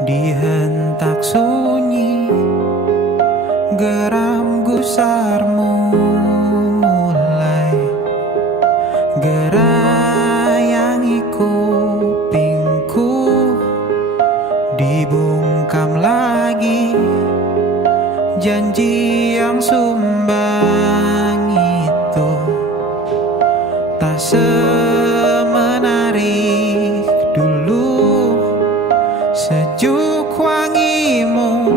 Dihentak sunyi, geram gusarmu mulai gerayangi kupingku. Dibungkam lagi janji yang sumbang itu, tak semenarik dulu. Sejuk wangimu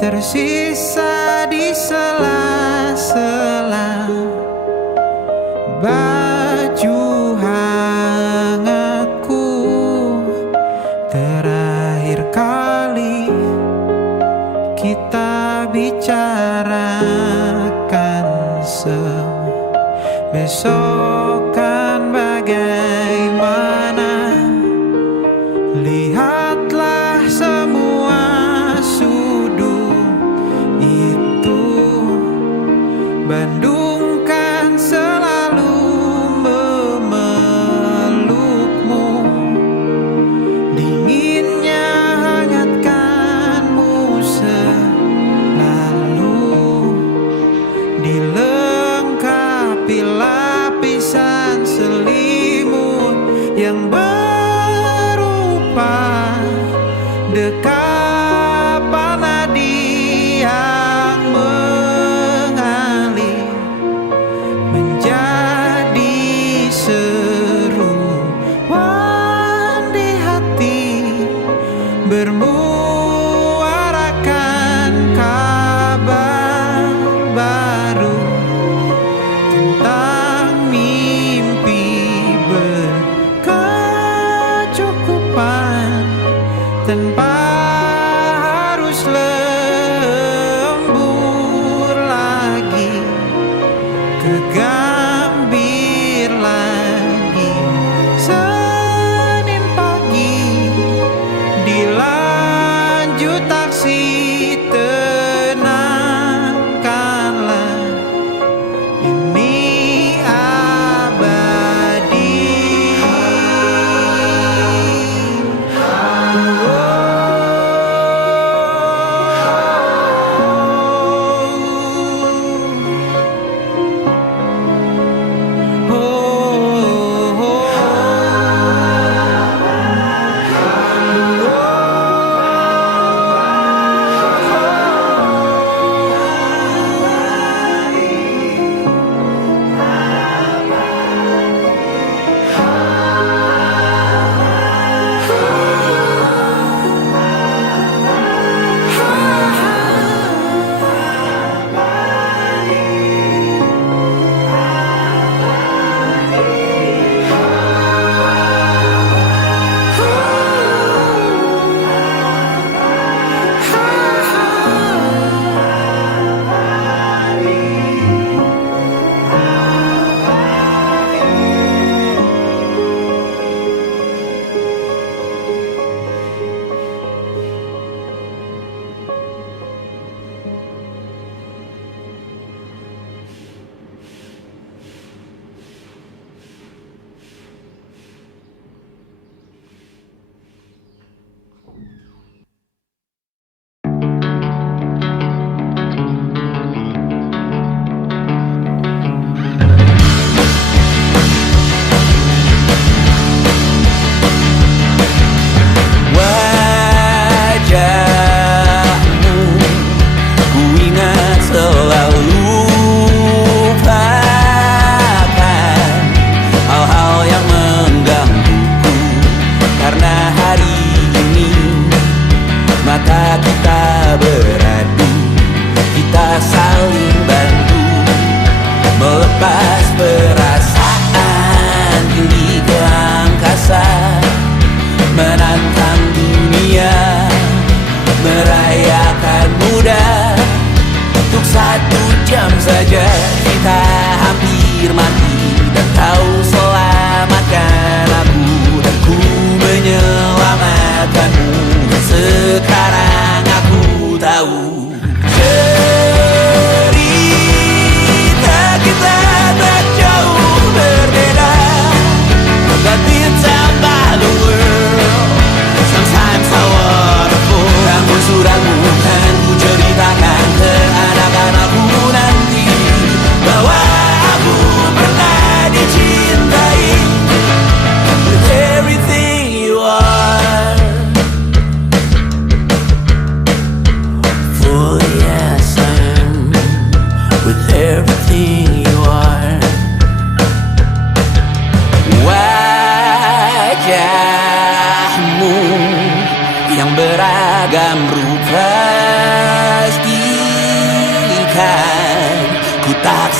tersisa di sela-sela baju hangatku. Terakhir kali kita bicarakan semua, besok kan bagaimana. Lihatlah semua sudut itu, Bandung kan selalu memelukmu. Dinginnya hangatkanmu selalu, dilengkapi lapisan selimut yang dekapan nadi yang mengalir menjadi seruan di hati, bermuarakan kabar baru tentang mimpi berkecukupan tanpa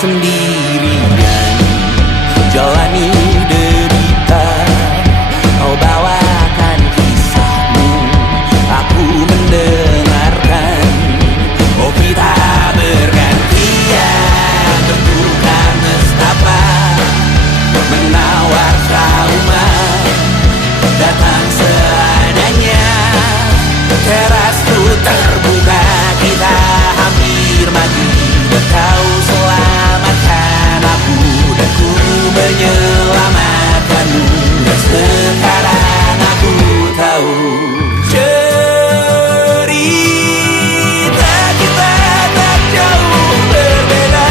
sendirian jalani derita. Kau bawakan kisahmu, aku mendengarkan. Oh kita bergantian bertukar nestapa, menawar trauma datang seadanya. Terasku terbuka, kita hampir mati, dan kau selamatkan aku, dan ku menyelamatkanmu. Dan sekarang aku tahu cerita kita tak jauh berbeda.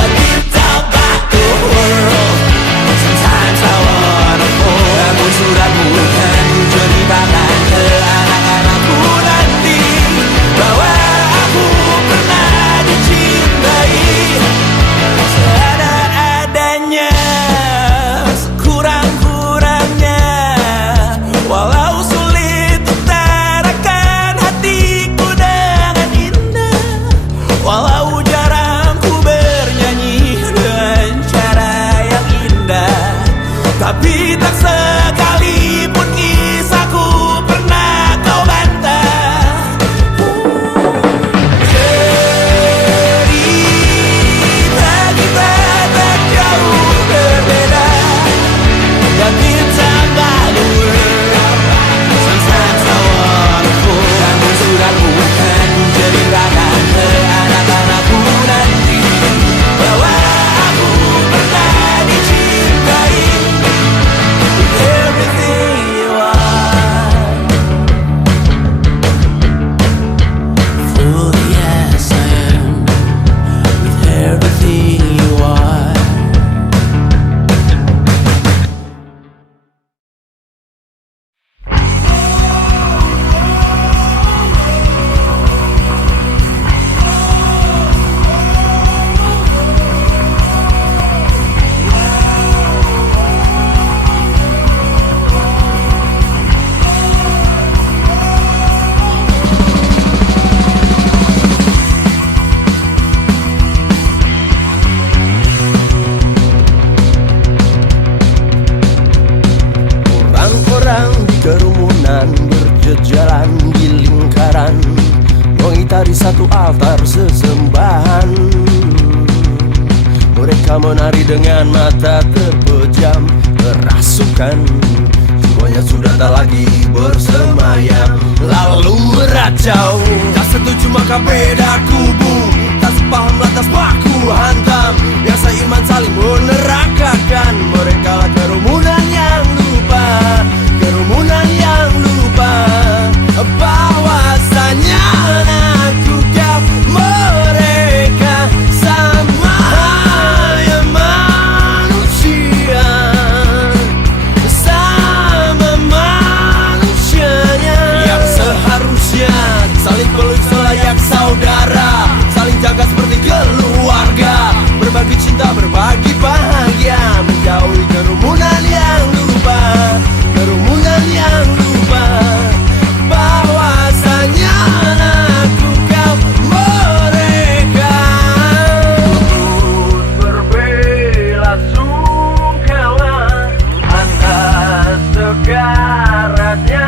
But you talk about the world, sometimes I wanna fall. Namun suratmu kan ku ceritakan ke anak-anakku nanti, bahwa aku pernah dicintai seadanya, sekurang-kurangnya. Walau sulit utarakan hatiku dengan indah, walau jarang ku bernyanyi dengan cara yang indah, tapi tak sekalipun kisahku pernah kau bantah. Cerita kita tak jauh berbeda, but it's about the world, sometimes I wanna fall. Namun suratmu kan ku ceritakan ke anak-anakku nanti, bahwa aku pernah dicintai with everything you are. Fully as I am, with everything you are. Orang-orang di kerumunan berjejaran di lingkaran, mengitari satu altar sesembahan. Mereka menari dengan mata terpejam, kerasukan jiwanya sudah tak lagi bersemayam. Lalu meracau, tak setuju maka beda kubu, tak sepaham lantas baku hantam. Yang seiman saling menerakakan, mereka lah kerumunan yang lupa, kerumunan yang lupa bahwasanya aku kau mereka sama ya manusia, sama manusianya yang seharusnya saling peluk selayak saudara, saling jaga seperti keluarga, berbagi cinta, berbagi bahagia, menjauhi kerumunan yang lupa, kerumunan yang lupa bahwasanya aku kau mereka. Turut berbelasungkawa atas sekaratnya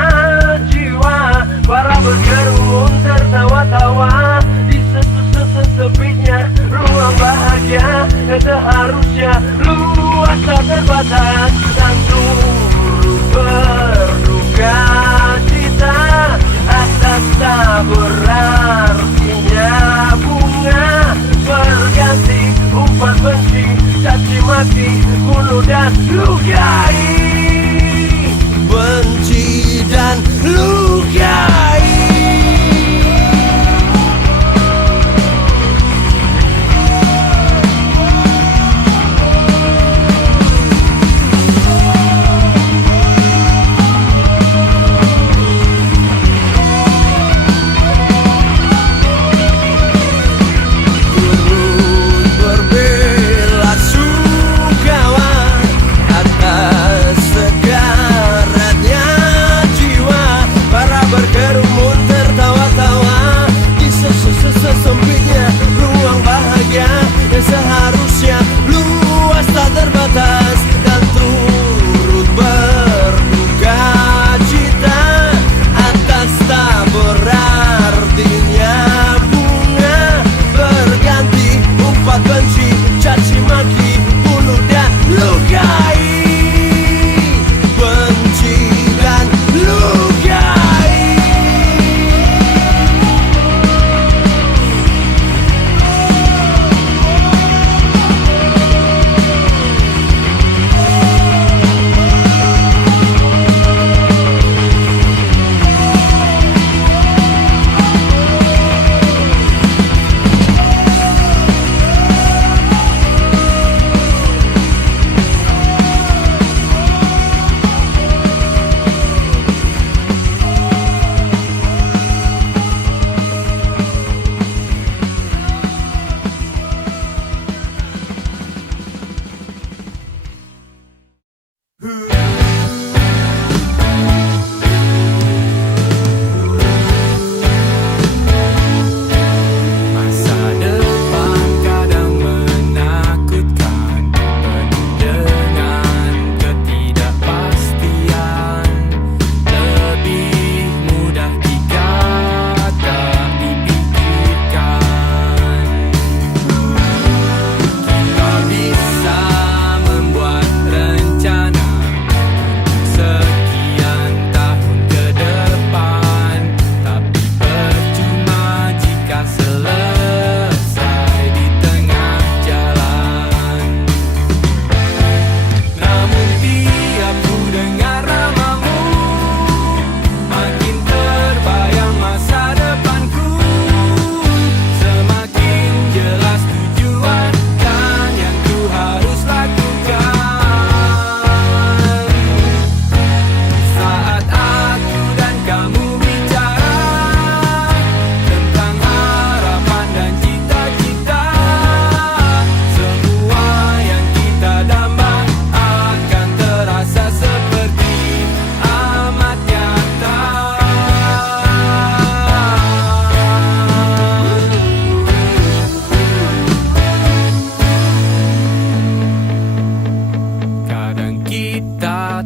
jiwa, para berkerumun tertawa-tawa di sesepitnya ruang bahagia yang seharusnya luas tak terbatas, dan turut berduka cita atas tak berartinya bunga berganti umpan benci, caci maki, bunuh dan lukai, benci dan lukai. Turut berbelasungkawa atas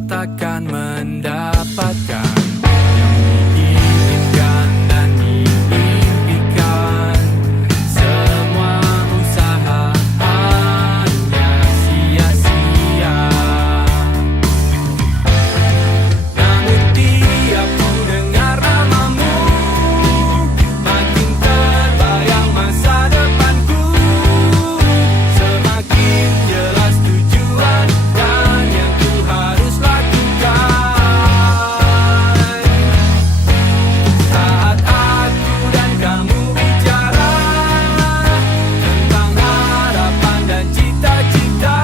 takkan mendapatkan yang diinginkan dan diimpikan. Semua usaha hanya sia-sia. Namun tiap ku dengar namamu, makin terbayang masa depanku. Semakin jelas tujuan dan yang ku harus lakukan. Saat aku dan kamu bicara tentang harapan dan cita-cita,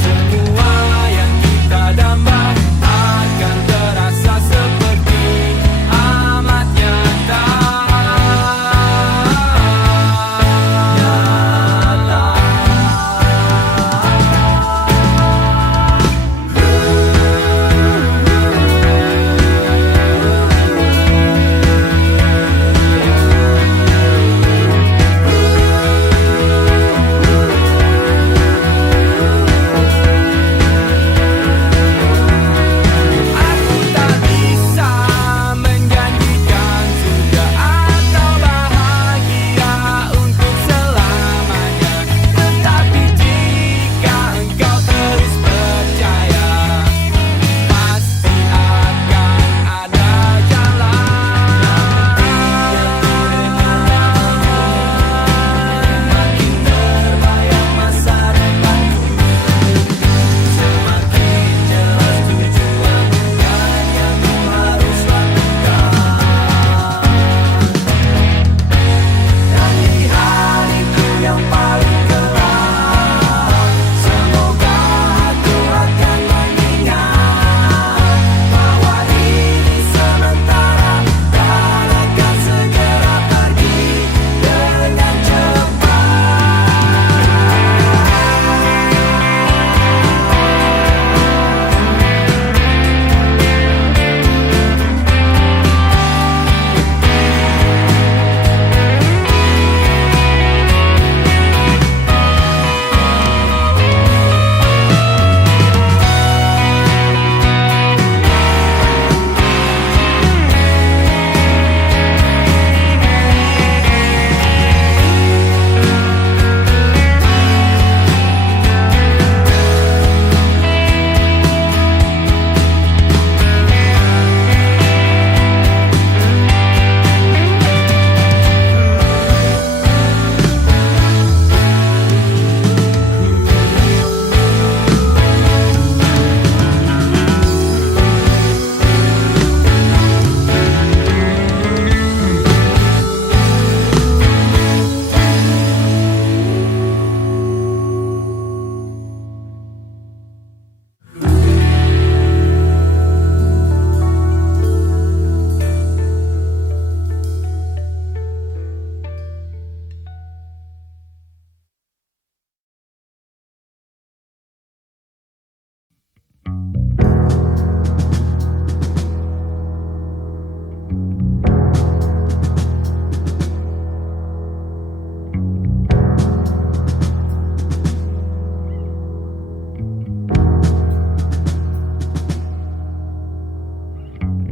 semua yang kita damba akan terasa seperti amat nyata. Aku tak bisa menjanjikan surga atau bahagia untuk selamanya, tetapi jika engkau terus percaya, pasti akan ada jalan. Makin terbayang masa depanku, semakin jelas tujuan dan yang ku harus lakukan. Dan di hariku yang paling gelap, semoga aku akan mengingat bahwa ini sementara dan akan segera pergi dengan cepat.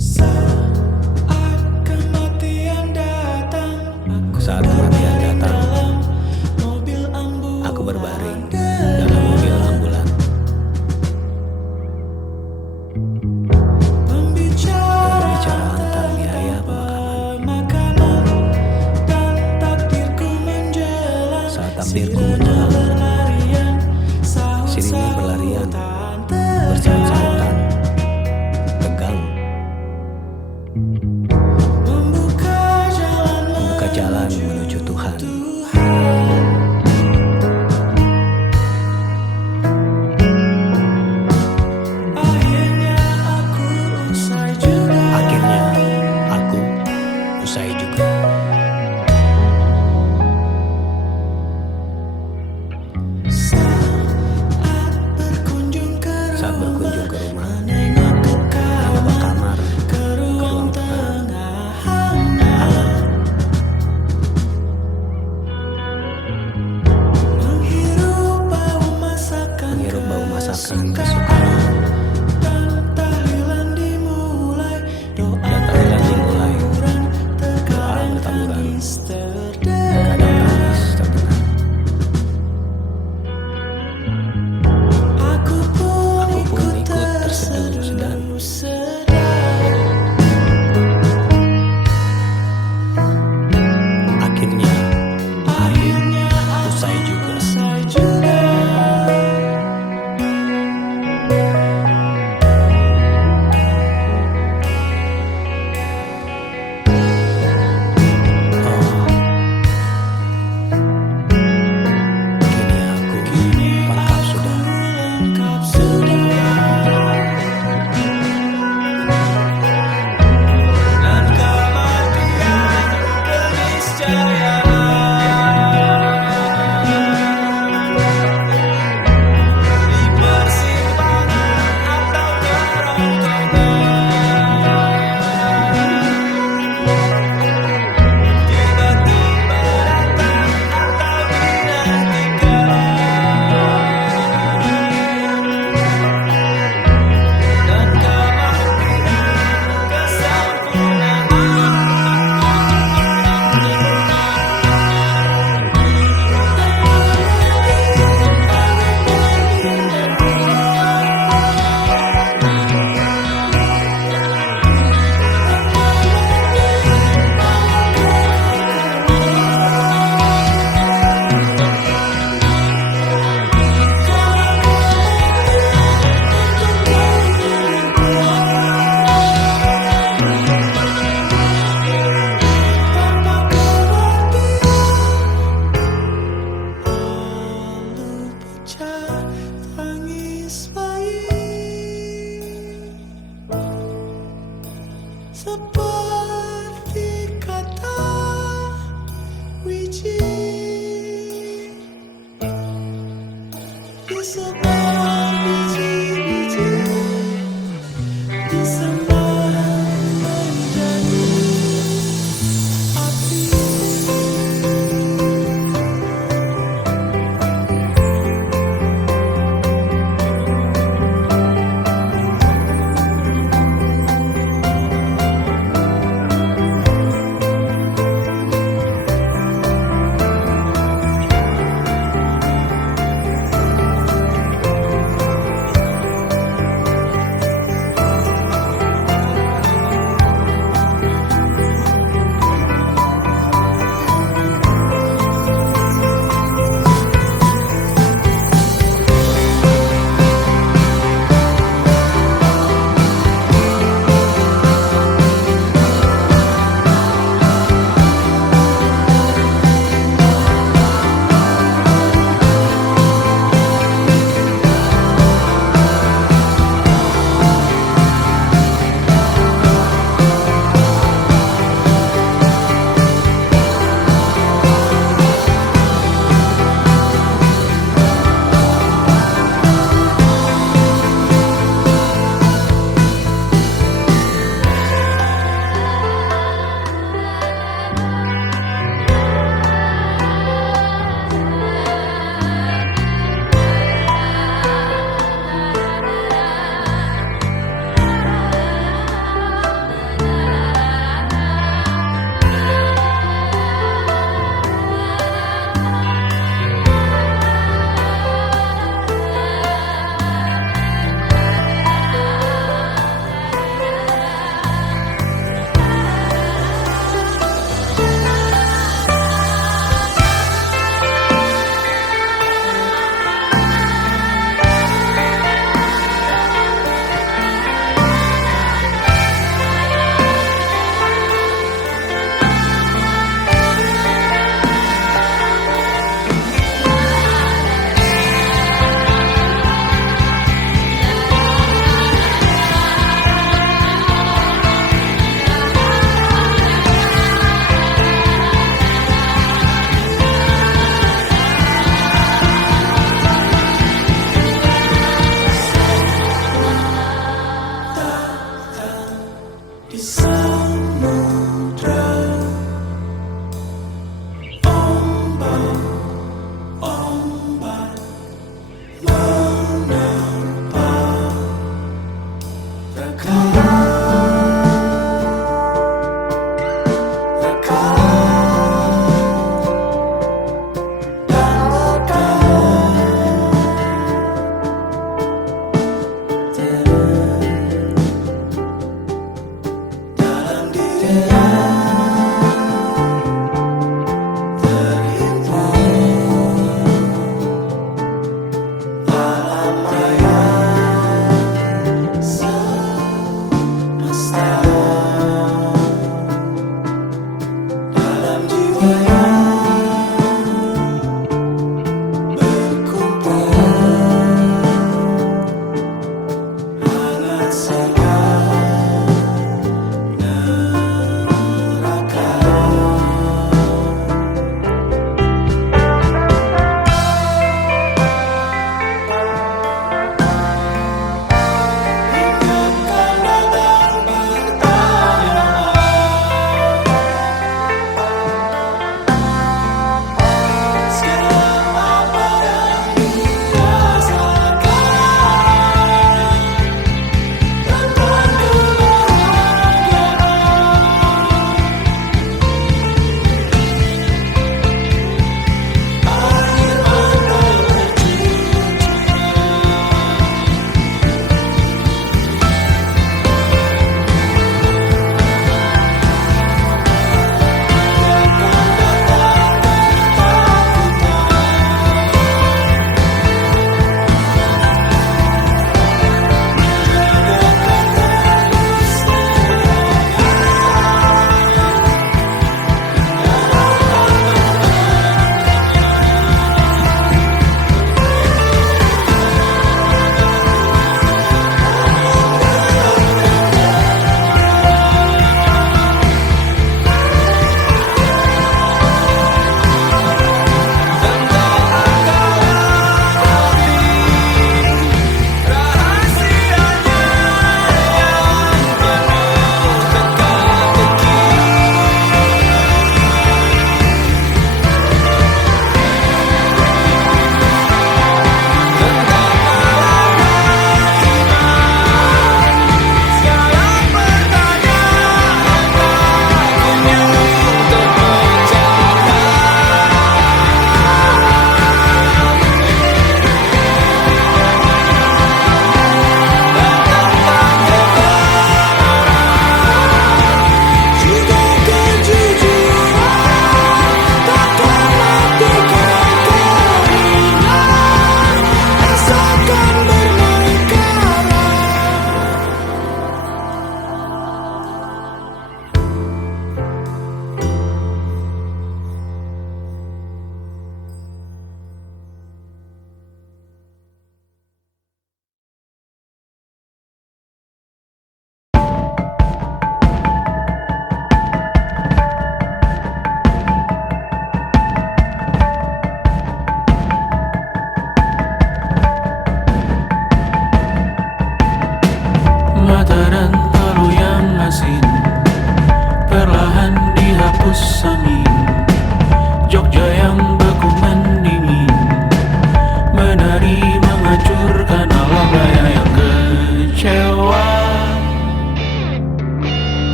Saat kematian datang, aku berbaring dalam mobil ambulan. Berbicara tentang biaya pemakaman. Saat takdirku menjelang, sirine berlarian bersahut-sahutan, tegang, membuka jalan menuju Tuhan. Akhirnya aku usai juga. Saat berkunjung ke rumah, menengok kamar, ke ruang tengah, alam. Menghirup bau masakan kesukaan.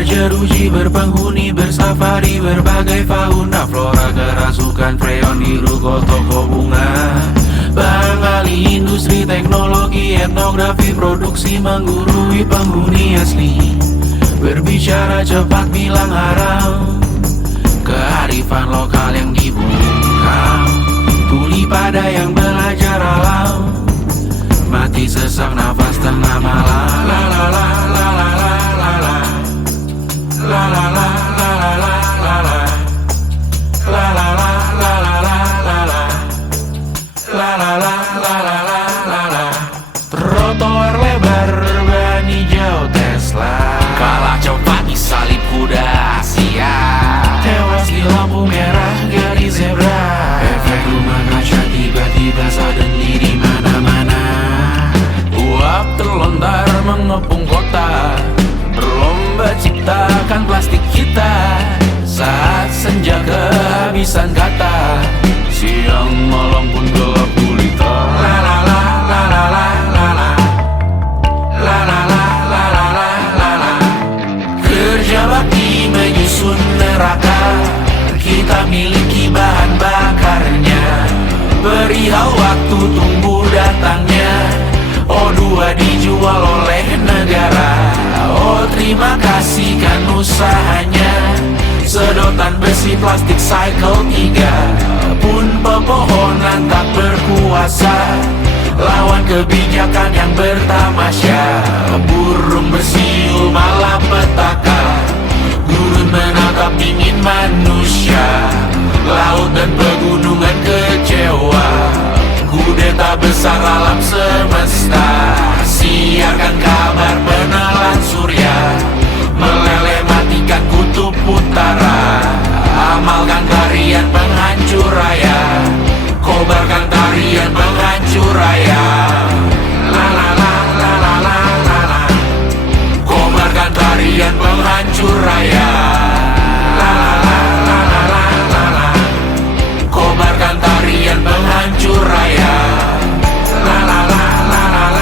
berjeruji, berpenghuni, bersafari, berbagai fauna flora, kerasukan freon, biru toko bunga. Bang Ali, industri, teknologi, etnografi, produksi menggurui penghuni asli. Berbicara cepat, bilang haram, kearifan lokal yang dibungkam. Tuli pada yang belajar alam, mati sesak nafas tengah malam. La la la la la la la la. La la la la la la la la. La la la la la la la la. La la la la la la la la. Trotoar lebar ban hijau Tesla, kalah cepat disalip kuda Asia, tewas di lampu merah garis zebra. Efek rumah kaca tiba-tiba suddenly di mana-mana. Uap terlontar mengepung kota, berlomba ciptakan plastik kita. Saat senja kehabisan kata, siang malam pun gelap gulita. La la la la la la la la. La la la la la la la la. Kerja bakti menyusun neraka, kita miliki bahan bakarnya. Perihal waktu tunggu datangnya. O2 dijual oleh negara. Oh terima kasih kan usahanya. Sedotan besi plastik cycle 3 pun pepohonan tak berkuasa lawan kebijakan yang bertamasya. Burung bersiul malapetaka, gurun menatap dingin manusia. Laut dan pegunungan kecewa, kudeta besar alam semesta. Siarkan kabar penelan surya, meleleh matikan kutub utara. Amalkan tarian penghancur raya, kobarkan tarian penghancur raya. La la la la la la la la. Kobarkan tarian penghancur raya. La la la la la la la la. Kobarkan tarian penghancur raya. La la la la la la.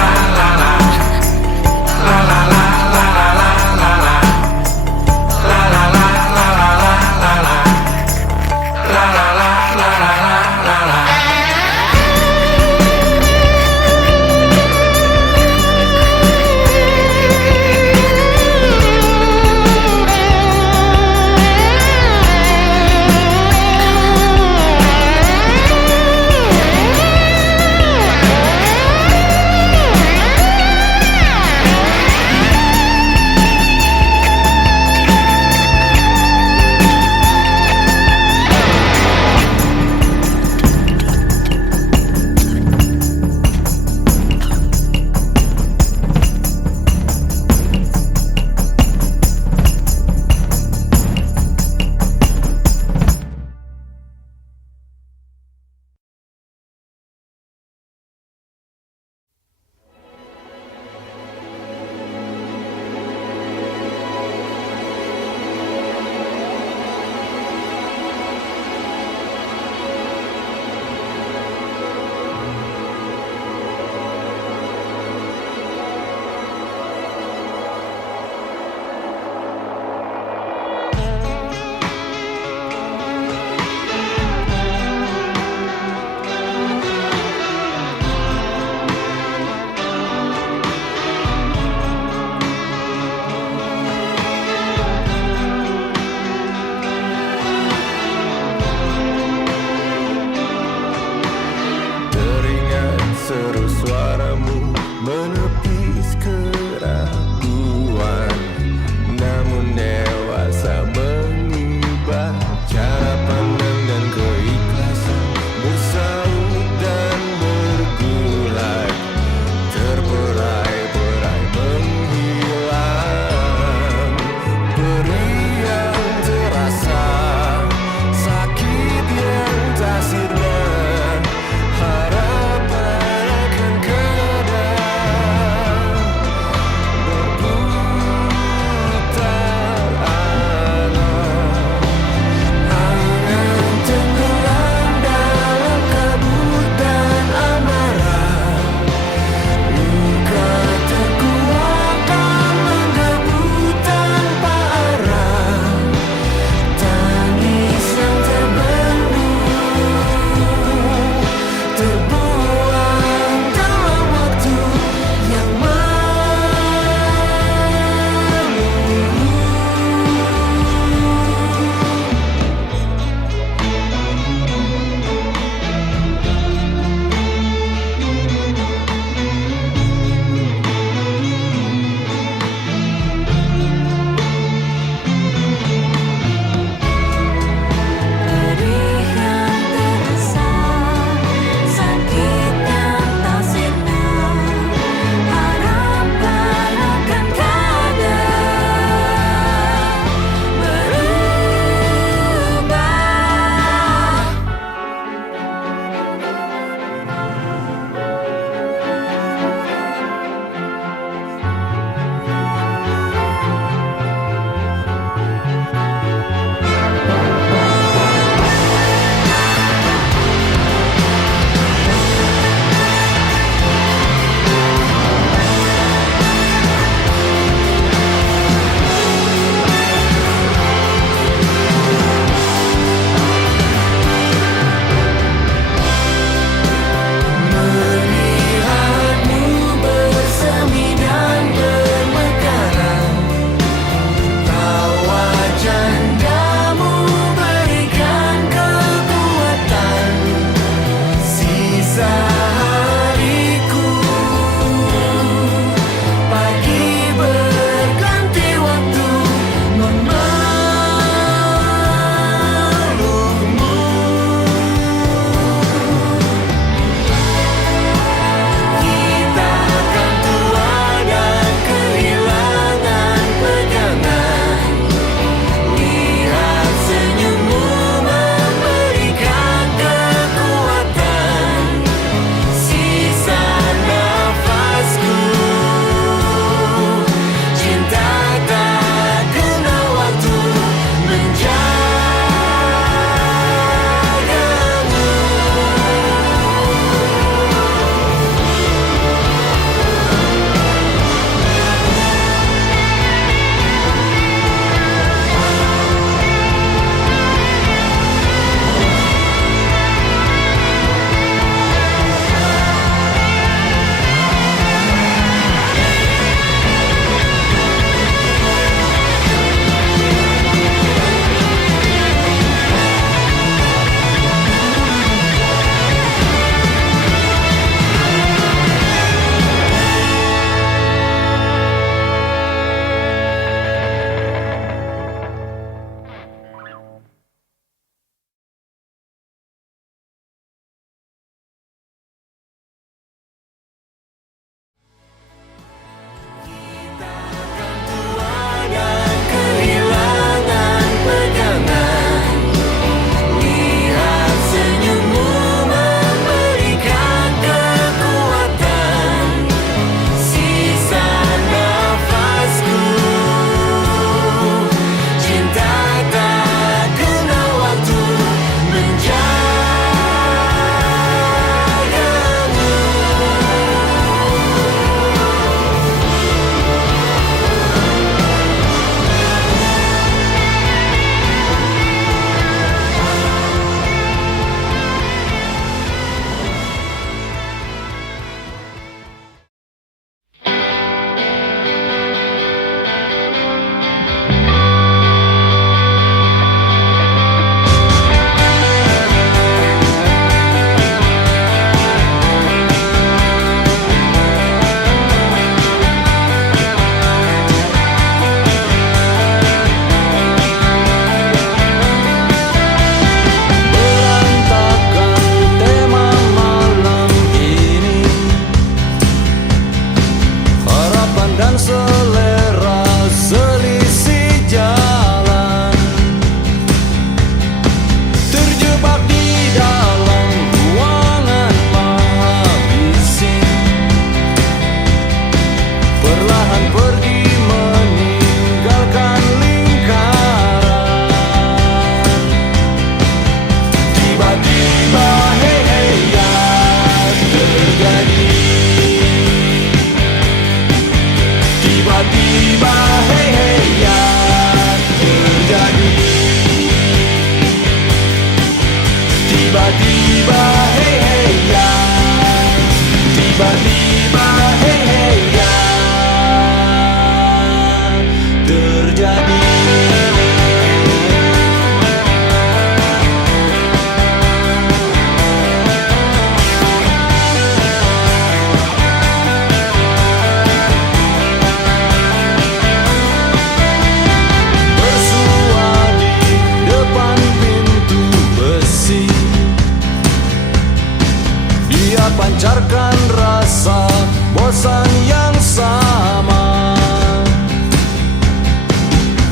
Dia pancarkan rasa bosan yang sama.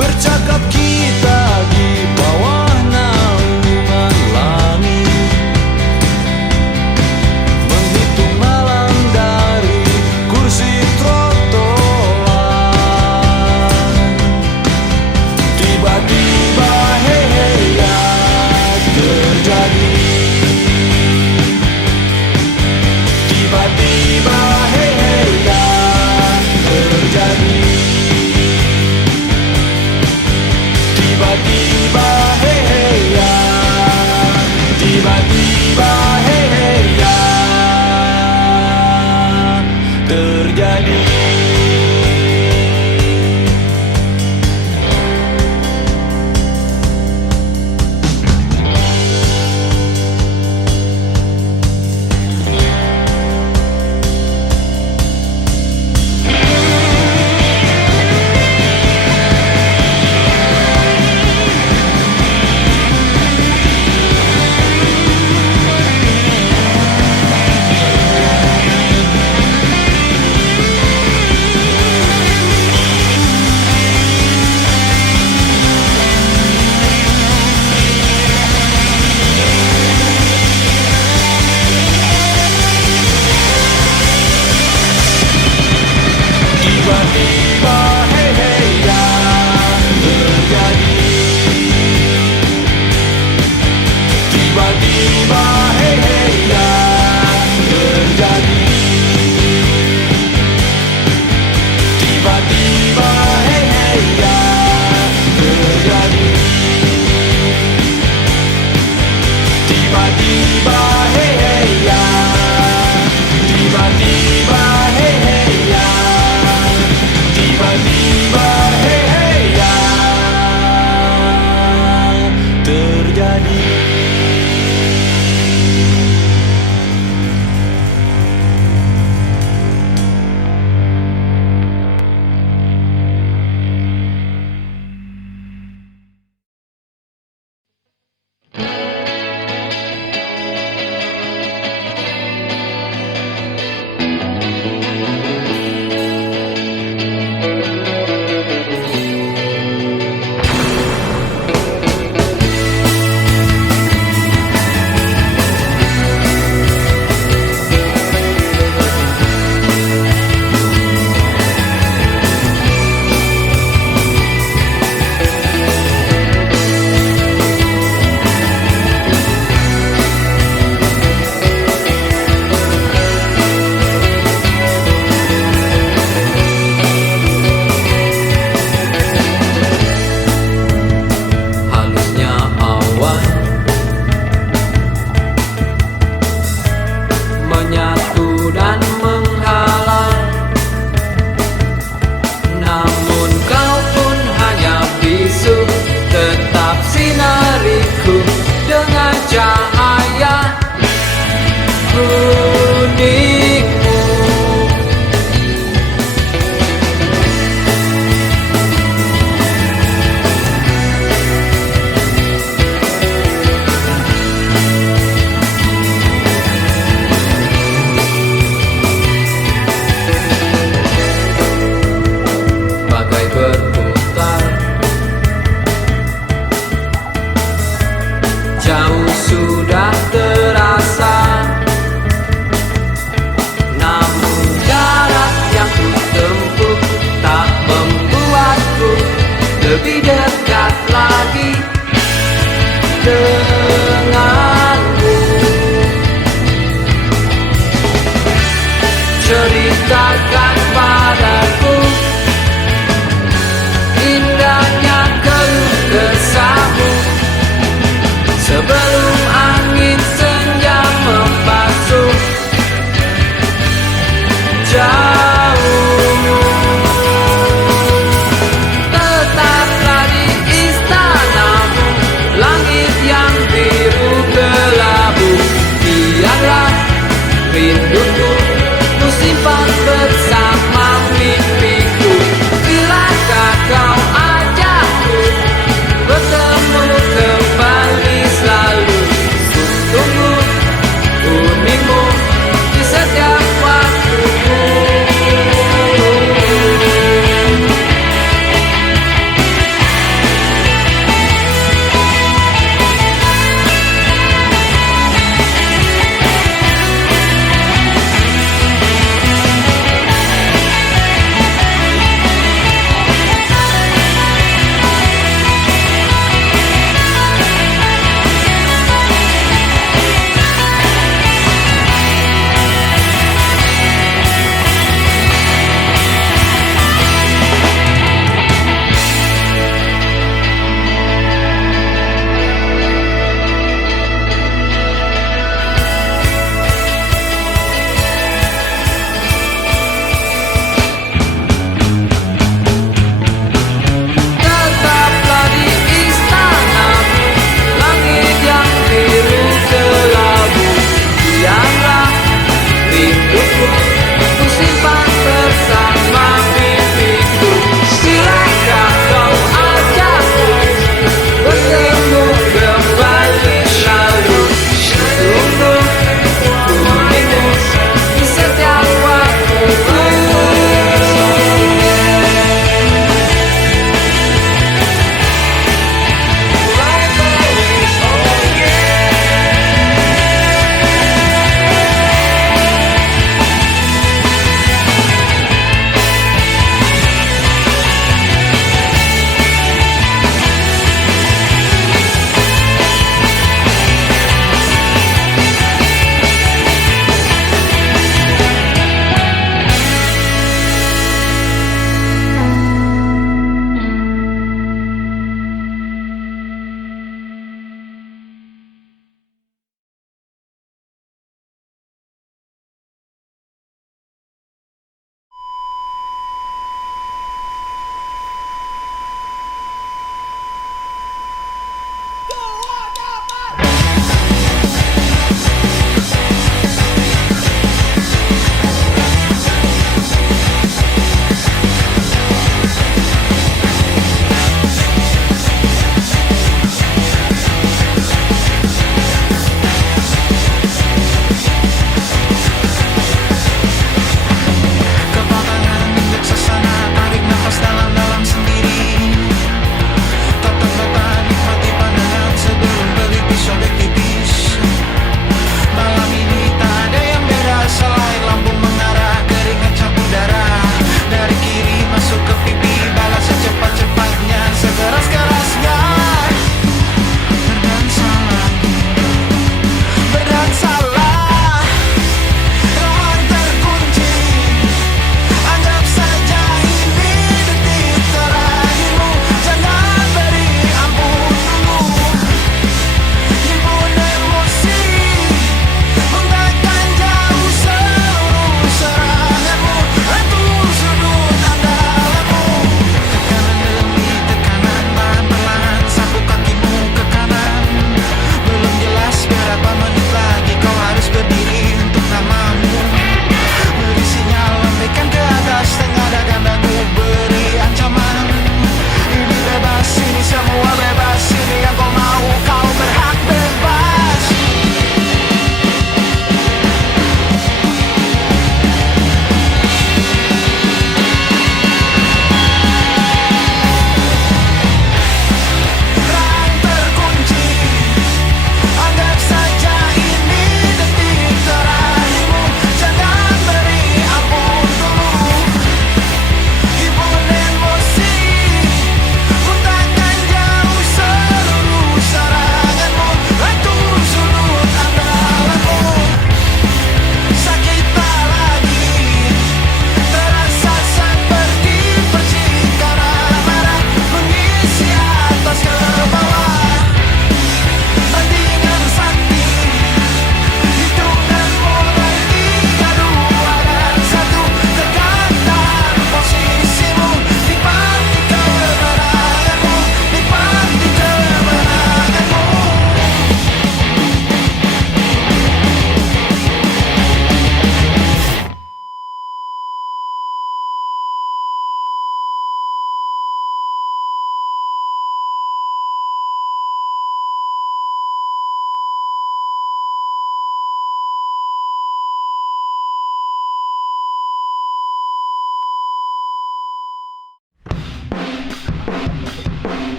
Bercakap kita di bawah naungan langit, menghitung malam dari kursi trotoar. Tiba-tiba hei hei ya terjadi. Tiba-tiba hei hei ya terjadi. Tiba-tiba hei hei ya. Tiba-tiba hei hei ya terjadi. Tiba-tiba hei hei ya terjadi. Tiba-tiba hei hei ya terjadi. Tiba-tiba hei hei ya terjadi. Tiba-tiba hei hei ya. Tiba-tiba hei hei ya. Tiba-tiba hei hei ya terjadi. Halusnya awan menyatu dan menghalang, namun kau pun hanya bisu tetap sinariku dengan cahaya kuningmu. Bagai berputar, jauh sudah terasa, namun jarak yang ku tempuh tak membuatku lebih dekat lagi denganmu. Ceritakan padaku indahnya keluh kesahmu sebelum angin senja membasuh jauh. Tetaplah di istanamu, langit yang biru kelabu. Biarlah rinduku ku simpan bersama mimpi.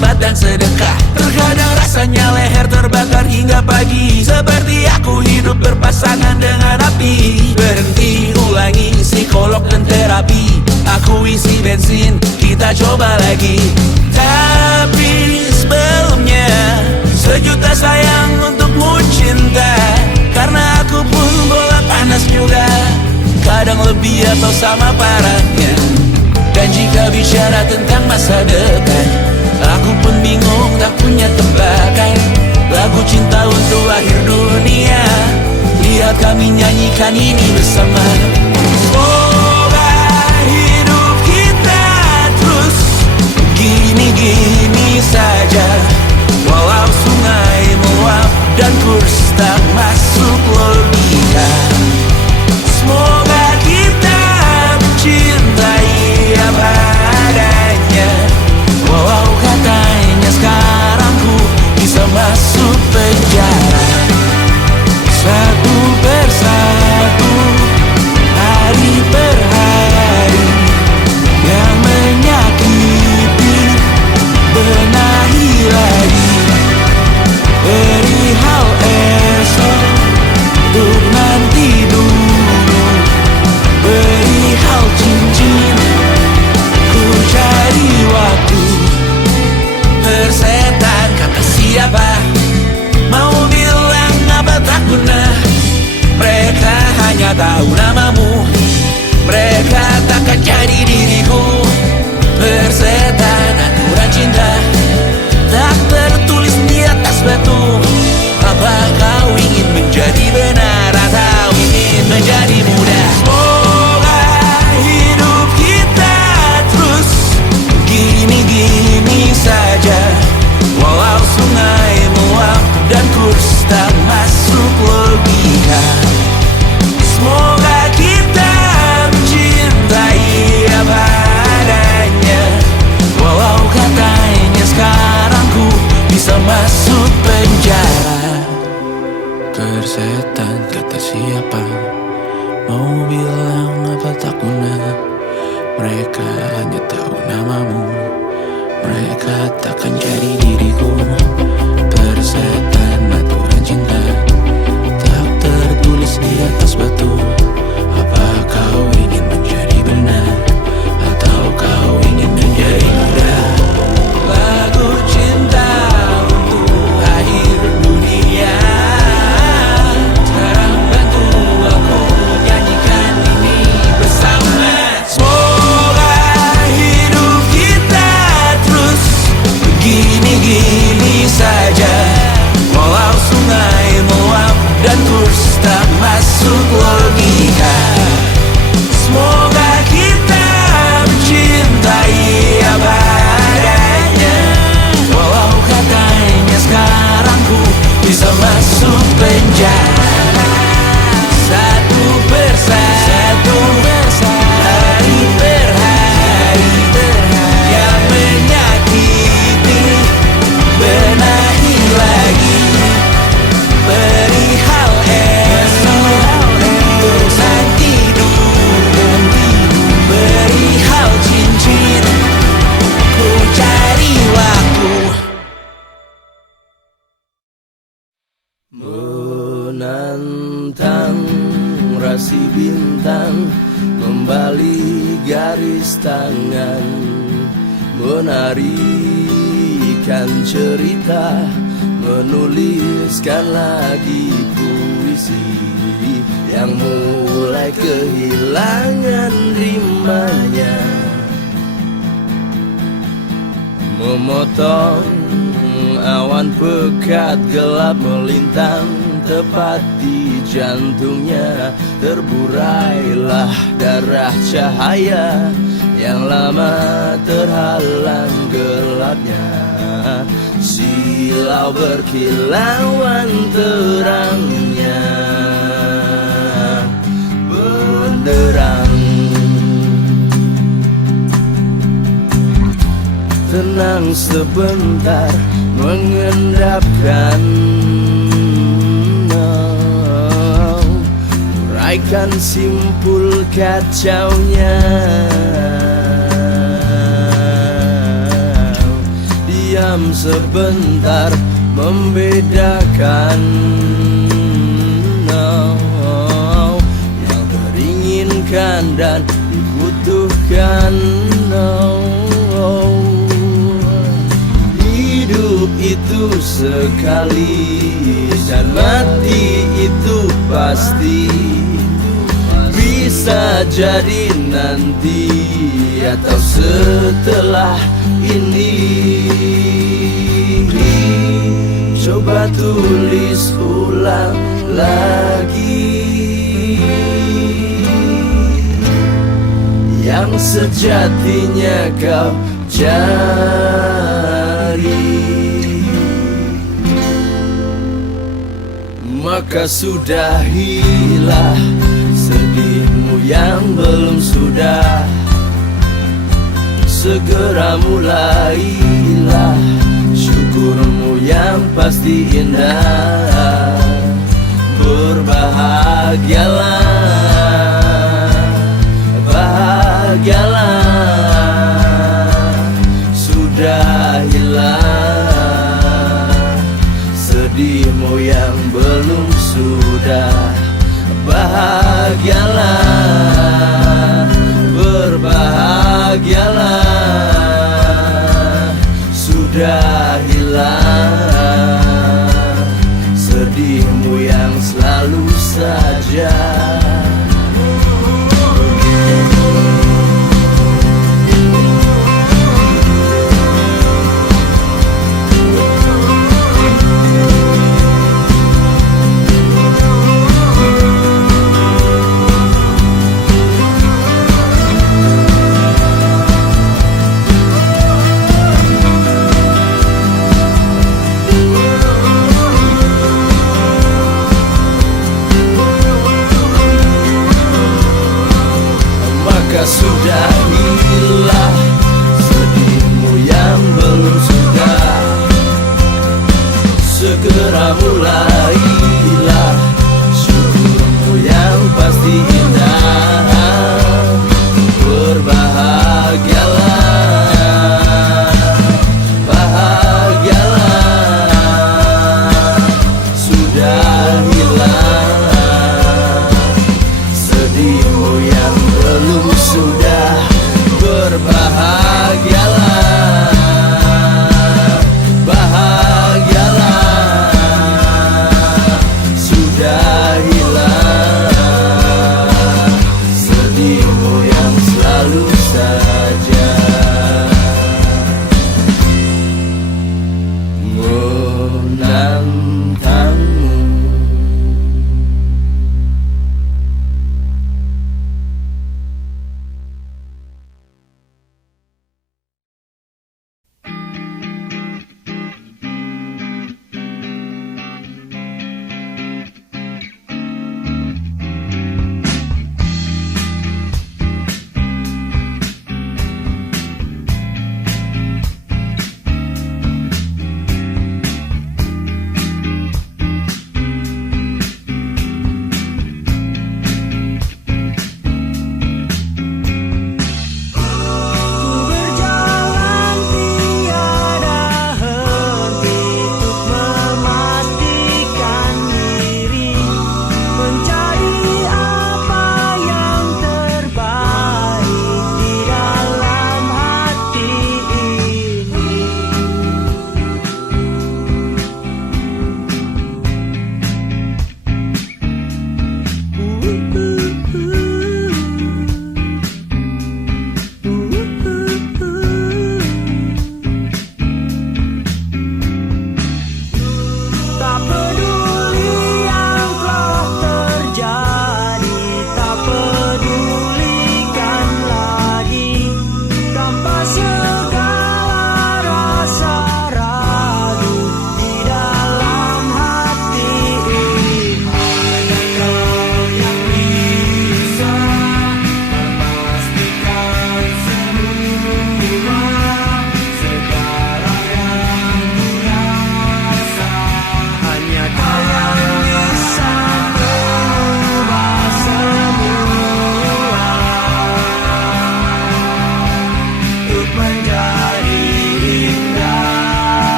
obat dan sedekah. Terkadang rasanya leher terbakar hingga pagi, seperti aku hidup berpasangan dengan api. Berhenti, ulangi psikolog dan terapi. Aku isi bensin, kita coba lagi. Tapi sebelumnya, sejuta sayang untukmu cinta. Karena aku pun bola panas juga, kadang lebih atau sama parahnya. Dan jika bicara tentang masa depan, aku pun bingung tak punya tebakan. Lagu cinta untuk akhir dunia, lihat kami nyanyikan ini bersama. Semoga hidup kita terus gini-gini saja, walau sungai meluap dan kurs tak masuk logika. Semoga kita mencintai apa adanya, walau katanya sekarang ku bisa masuk penjara. Satu persatu, hari per hari, yang menyakiti benahi lagi. Perihal esok, untuk nanti dulu. Perihal cincin, ku cari waktu. Persetan kata siapa, mau bilang apa tak guna. Mereka hanya tahu namamu, mereka takkan jadi diriku. Persetan aturan cinta, tak tertulis di atas batu. Apa kau ingin menjadi benar atau ingin menjadi muda? Semoga hidup kita terus gini-gini saja, walau sungai meluap dan kurs tak masuk logika. Semoga kita mencintai apa adanya, walau katanya sekarang ku bisa masuk penjara. Persetan kata siapa, mau bilang apa tak guna. Mereka hanya tahu namamu, mereka takkan jadi diriku. Persetan aturan cinta, tak tertulis di atas batu. Apa kau ingin menjadi benar atau kau ingin menjadi muda? Lagu cinta untuk akhir dunia, sekarang bantu aku nyanyikan ini bersama. Semoga hidup kita terus begini-gini saja, walau sungai meluap dan kurs tak masuk logika. Semoga kita mencintai apa adanya, walau katanya sekarang ku bisa masuk penjara. Satu persatu, hari per hari, yang menyakiti benahi lagi. Perihal esok, untuk nanti dulu. Perihal cincin, ku cari waktu. Menantang rasi bintang, membalik garis tangan, menarikan cerita, menuliskan lagi puisi yang mulai kehilangan rimanya. Memotong awan pekat gelap melintang tepat di jantungnya. Terburailah darah cahaya yang lama terhalang gelapnya. Silau berkilauan terangnya, benderang. Tenang sebentar, mengendapkan, uraikan simpul kacaunya. diam sebentar membedakan yang teringinkan dan dibutuhkan. Hidup itu sekali dan mati itu pasti. Bisa jadi nanti atau setelah ini. Coba tulis ulang lagi yang sejatinya kau cari. Maka sudahilah sedihmu yang belum sudah. Segera mulailah syukurmu yang pasti indah. Berbahagialah, bahagialah. Sudahilah sedihmu yang belum sudah. Bahagialah, berbahagialah. Sudahilah sedihmu yang selalu saja. Maka sudahilah sedihmu yang belum sudah. Segera mulailah syukurmu yang pasti indah. Berbahagialah, bahagialah. Sudahilah sedihmu yang belum sudah. Berbahagialah, bahagialah. Sudahilah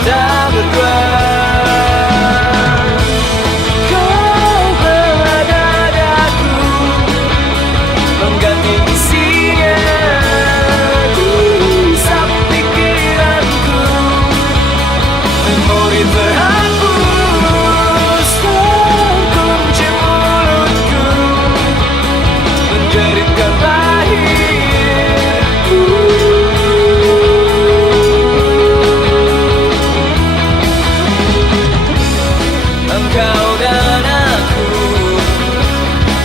kita berdua. Kau belah dadaku, mengganti isinya di samping pikiranku. Memori terhapus, terkunci mulutku, menjeritkan lahirku. Engkau dan aku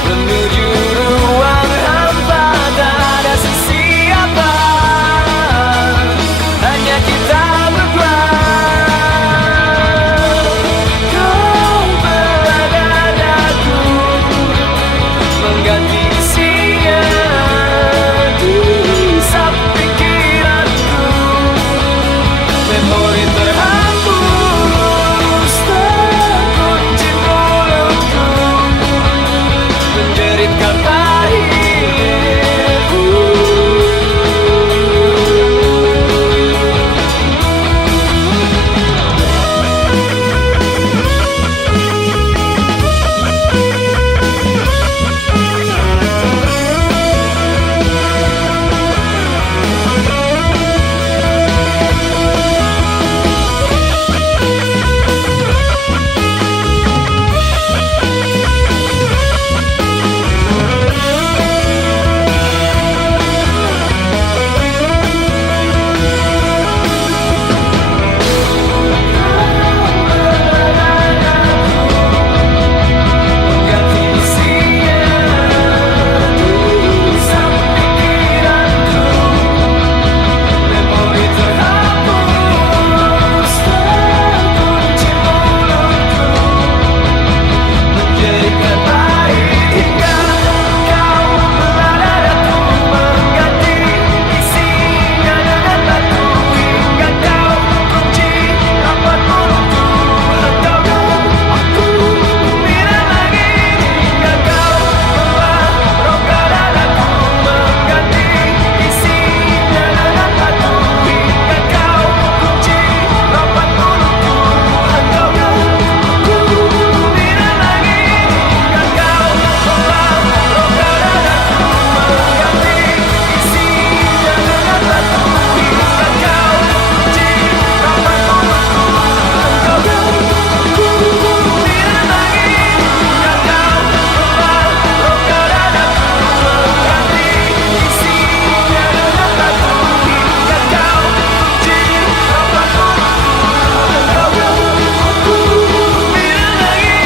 menuju ruang hampa, tak ada sesiapa, hanya kita berdua. Kau belah dadaku, mengganti isinya di samping pikiranku. Memori terhapus, terkunci mulutku, menjeritkan lahirku. Mengganti isinya di samping pikiranku. Memori terhapus, terkunci mulutku, menjeritkan lahir. Hingga kau belah dadaku, mengganti isinya dengan batu. Hingga kau kunci rapat mulutku, engkau dan aku bina lagi. Hingga kau belah rongga dadaku, mengganti isinya dengan batu. Hingga kau kunci rapat mulutku, engkau dan aku bina lagi. Hingga kau belah rongga dadaku, mengganti isinya dengan batu. Hingga kau kunci rapat mulutku, engkau dan aku bina lagi. Hingga kau belah rongga dadaku, mengganti isinya dengan batu. Hingga kau kunci rapat mulutku, engkau dan aku bina lagi.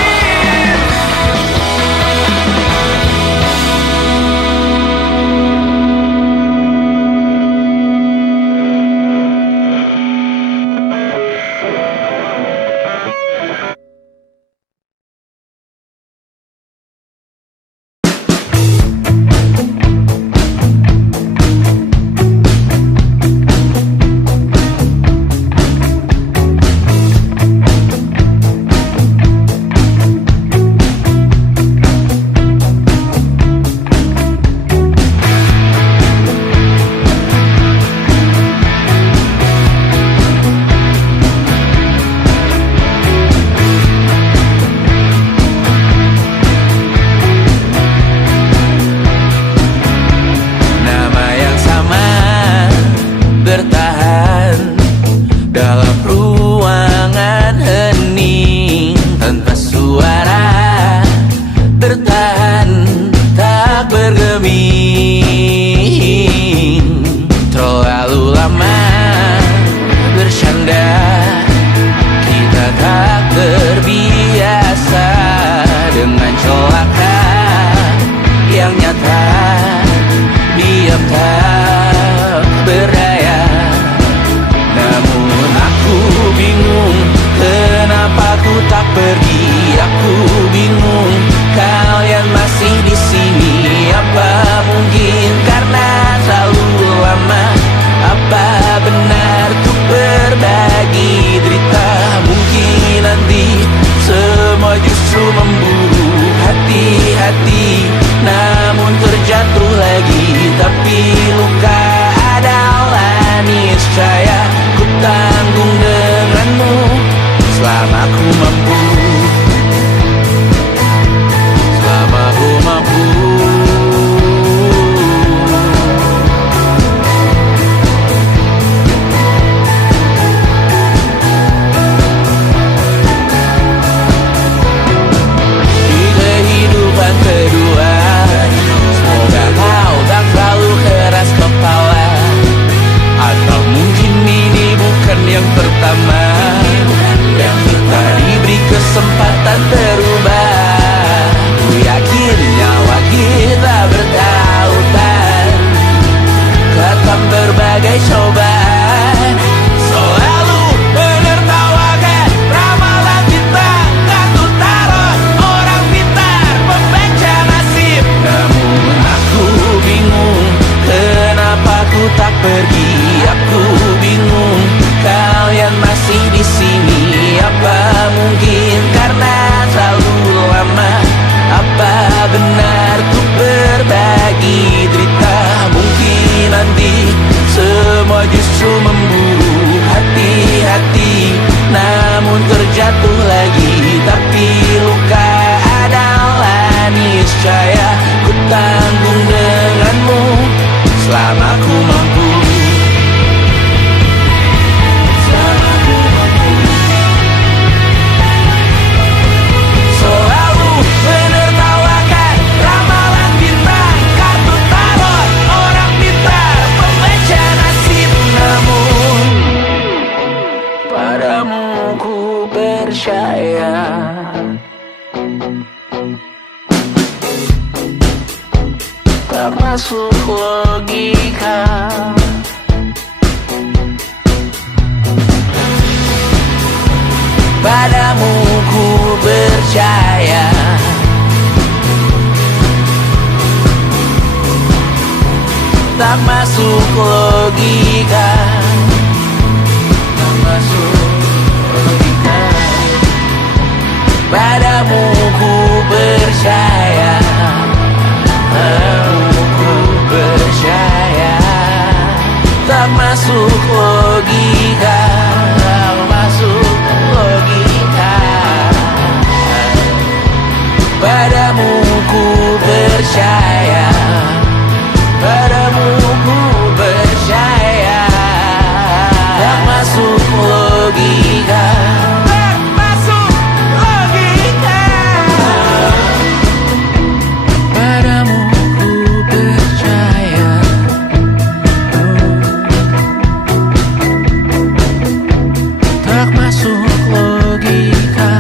Nama yang sama bertahan dalam ruangan hening tanpa suara, bertahan tak bergeming. Terlalu lama bersandar, kita tak terbiasa dengan celaka yang nyata. Diam tak berdaya, namun aku bingung kenapa ku tak pergi. Aku bingung kalian masih di sini. Apa mungkin karena terlalu lama? Apa benar ku berbagi derita? Mungkin nanti semua justru memburu hati-hati, namun terjatuh lagi. Tapi luka adalah niscaya, ku tanggung denganmu. jatuh lagi. Tapi luka adalah niscaya, ku tanggung denganmu selama ku mampu. Selalu menertawakan ramalan bintang, kartu tarot orang pintar, pembaca nasib. Namun padamu ku percaya, tak masuk logika. Padamu ku percaya, tak masuk logika. Tak masuk logika. Padamu ku percaya, padamu ku percaya, tak masuk logika. Tak masuk logika. Padamu ku percaya, padamu ku percaya, tak masuk logika. Tak masuk logika. Padamu ku percaya, tak masuk logika.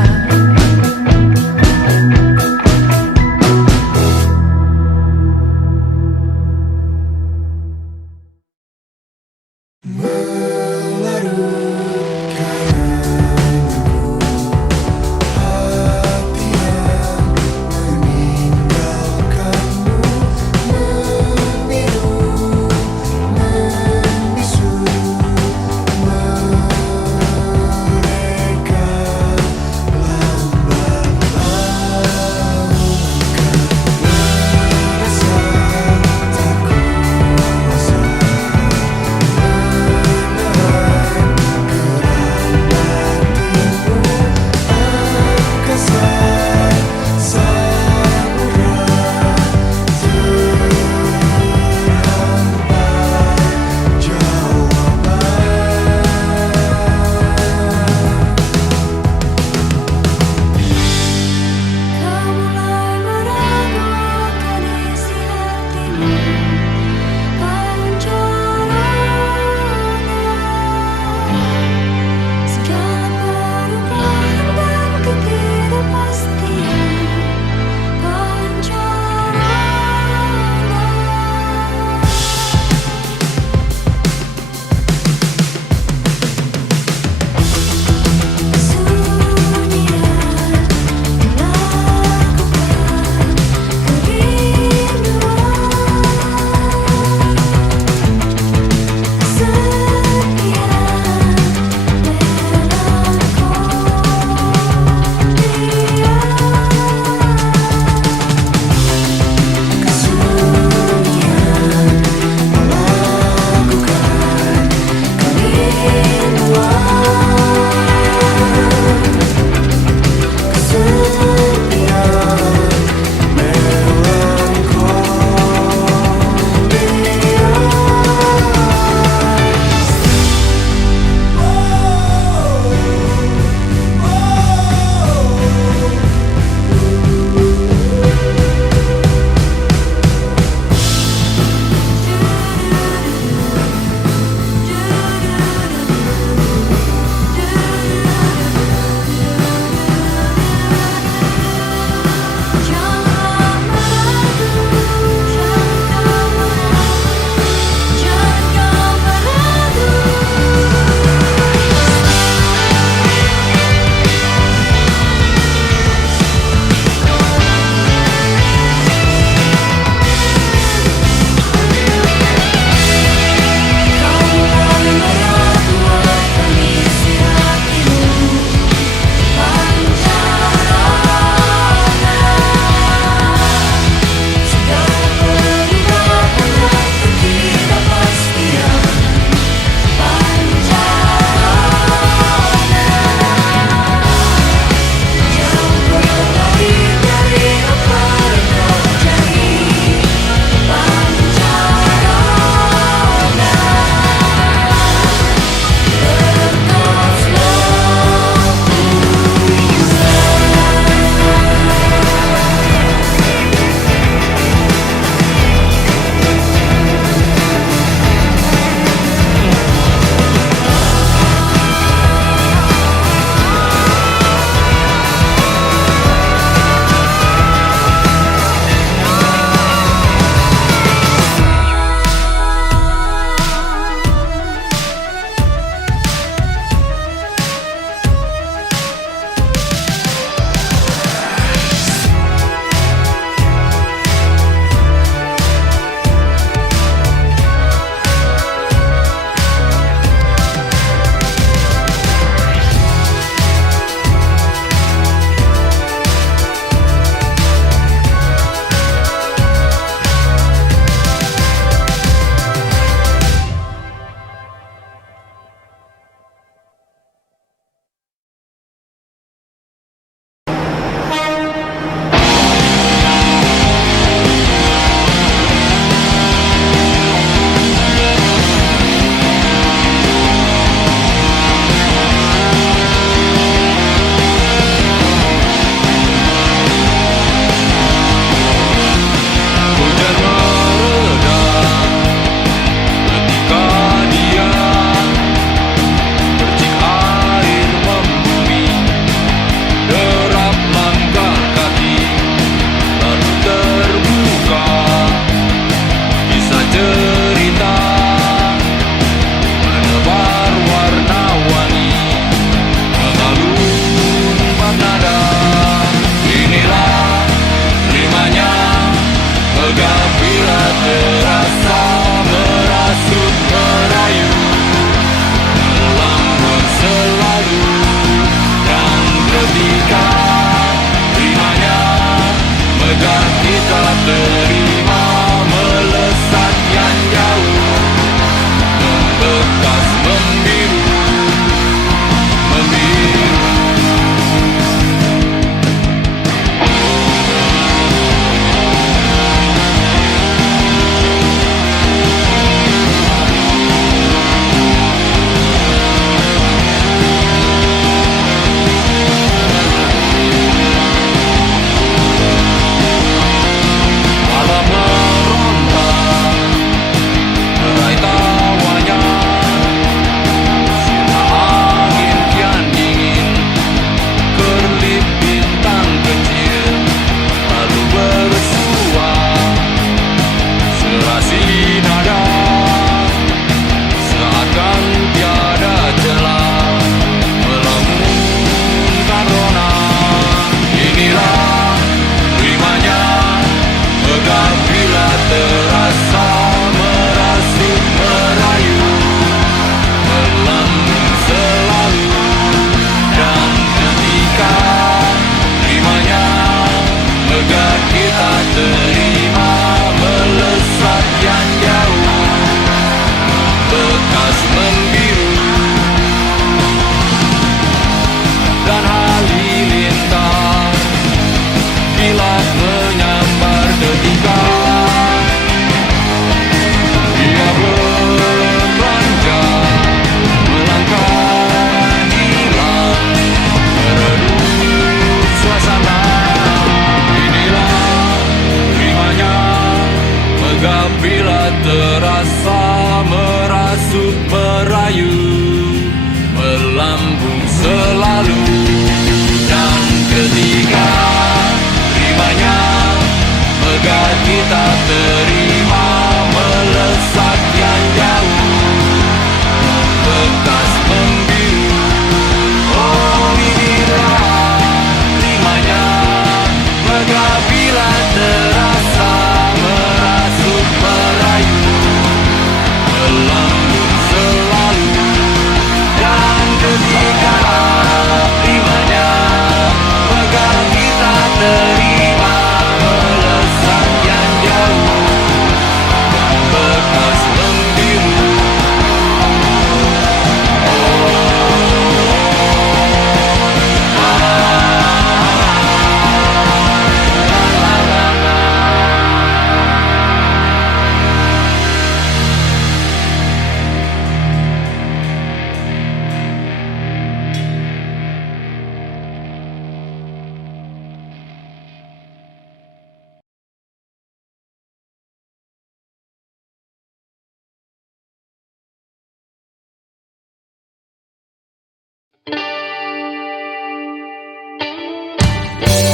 Thank